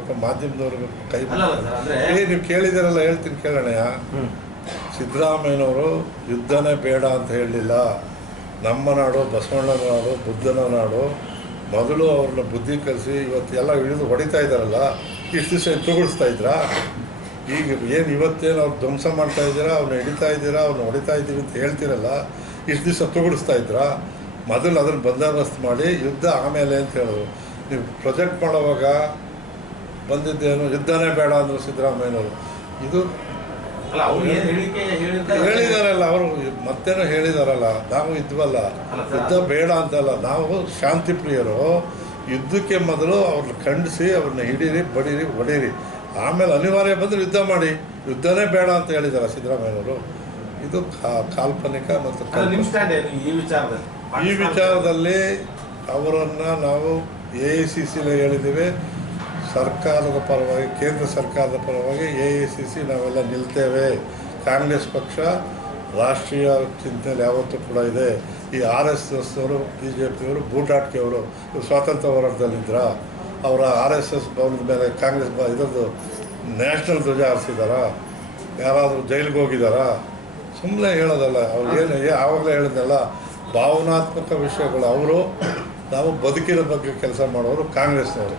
ಮಾಡಬೇಕು ಮಾಧ್ಯಮದವ್ರಿಗೆ ಕೈ ಏ ನೀವು ಕೇಳಿದಿರಲ್ಲ ಹೇಳ್ತೀನಿ ಕೇಳೋಣಯ್ಯ. ಸಿದ್ದರಾಮಯ್ಯನವರು ಯುದ್ಧನೇ ಬೇಡ ಅಂತ ಹೇಳಲಿಲ್ಲ. ನಮ್ಮ ನಾಡು ಬಸವಣ್ಣನ ನಾಡು ಬುದ್ಧನ ನಾಡು ಮೊದಲು ಅವ್ರನ್ನ ಬುದ್ಧಿ ಕಲಿಸಿ ಇವತ್ತು ಎಲ್ಲ ಇಳಿದು ಹೊಡಿತಾ ಇದ್ದಾರಲ್ಲ ಇಷ್ಟು ದಿವಸ ಎತ್ತುಗೊಳಿಸ್ತಾ ಇದ್ರಾ? ಈಗ ಏನು ಇವತ್ತೇನು ಅವ್ರು ಧ್ವಂಸ ಮಾಡ್ತಾ ಇದ್ದೀರಾ ಅವ್ರನ್ನ ಹಿಡಿತಾ ಇದ್ದೀರಾ ಅವ್ರನ್ನ ಹೊಡಿತಾ ಇದ್ದೀವಿ ಅಂತ ಹೇಳ್ತೀರಲ್ಲ ಇಷ್ಟು ದಿವಸ ತಗೊಳಿಸ್ತಾ ಇದ್ರಾ? ಮೊದಲು ಅದನ್ನು ಬಂದೋಬಸ್ತ್ ಮಾಡಿ ಯುದ್ಧ ಆಮೇಲೆ ಅಂತ ಹೇಳೋದು. ನೀವು ಪ್ರೊಜೆಕ್ಟ್ ಮಾಡೋವಾಗ ಬಂದಿದ್ದೇನು ಯುದ್ಧನೇ ಬೇಡ ಅಂದರು ಸಿದ್ದರಾಮಯ್ಯನವರು. ಇದು ಹೇಳಿದಾರಲ್ಲ ಅವರು ಮತ್ತೇನೋ ಹೇಳಿದಾರಲ್ಲ ನಾವು ಇದ್ವಲ್ಲ ಯುದ್ಧ ಬೇಡ ಅಂತಲ್ಲ ನಾವು ಶಾಂತಿ ಪ್ರಿಯರು ಯುದ್ಧಕ್ಕೆ ಮೊದಲು ಅವ್ರನ್ನ ಖಂಡಿಸಿ ಅವ್ರನ್ನ ಹಿಡೀರಿ ಬಡೀರಿ ಹೊಡೀರಿ ಆಮೇಲೆ ಅನಿವಾರ್ಯ ಬಂದರೆ ಯುದ್ಧ ಮಾಡಿ. ಯುದ್ಧನೇ ಬೇಡ ಅಂತ ಹೇಳಿದಾರ ಸಿದ್ದರಾಮಯ್ಯನವರು. ಇದು ಕಾ- ಕಾಲ್ಪನಿಕ ಮತ್ತು ಈ ವಿಚಾರದಲ್ಲಿ? ಅವರನ್ನು ನಾವು ಎ ಐ ಸಿ ಸಿಲೇ ಹೇಳಿದ್ದೀವಿ. ಸರ್ಕಾರದ ಪರವಾಗಿ, ಕೇಂದ್ರ ಸರ್ಕಾರದ ಪರವಾಗಿ ಎ ಐ ಸಿ ಸಿ ನಾವೆಲ್ಲ ನಿಲ್ತೇವೆ. ಕಾಂಗ್ರೆಸ್ ಪಕ್ಷ ರಾಷ್ಟ್ರೀಯ ಚಿಂತನೆಯಲ್ಲಿ ಯಾವತ್ತೂ ಕೂಡ ಇದೆ. ಈ ಆರ್ ಎಸ್ ಎಸ್ ಅವರು ಬಿ ಜೆ ಪಿಯವರು ಬೂಟಾಟ್ಕೆಯವರು ಇವರು ಸ್ವಾತಂತ್ರ್ಯ ಹೋರಾಟದಲ್ಲಿದ್ದರ ಅವರ ಆರ್ ಎಸ್ ಎಸ್ ಭವನದ ಮೇಲೆ ಕಾಂಗ್ರೆಸ್ ಬ, ಇದರದ್ದು ನ್ಯಾಷನಲ್ ಧ್ವಜ ಆರಿಸಿದಾರ ಯಾರಾದರೂ ಜೈಲಿಗೆ ಹೋಗಿದ್ದಾರಾ ಸುಮ್ಮನೆ ಹೇಳೋದಲ್ಲ, ಅವ್ರು ಏನು ಆವಾಗಲೇ ಹೇಳಿದ್ನಲ್ಲ, ಭಾವನಾತ್ಮಕ ವಿಷಯಗಳು. ಅವರು, ನಾವು ಬದುಕಿನ ಬಗ್ಗೆ ಕೆಲಸ ಮಾಡೋರು ಕಾಂಗ್ರೆಸ್ನವರು.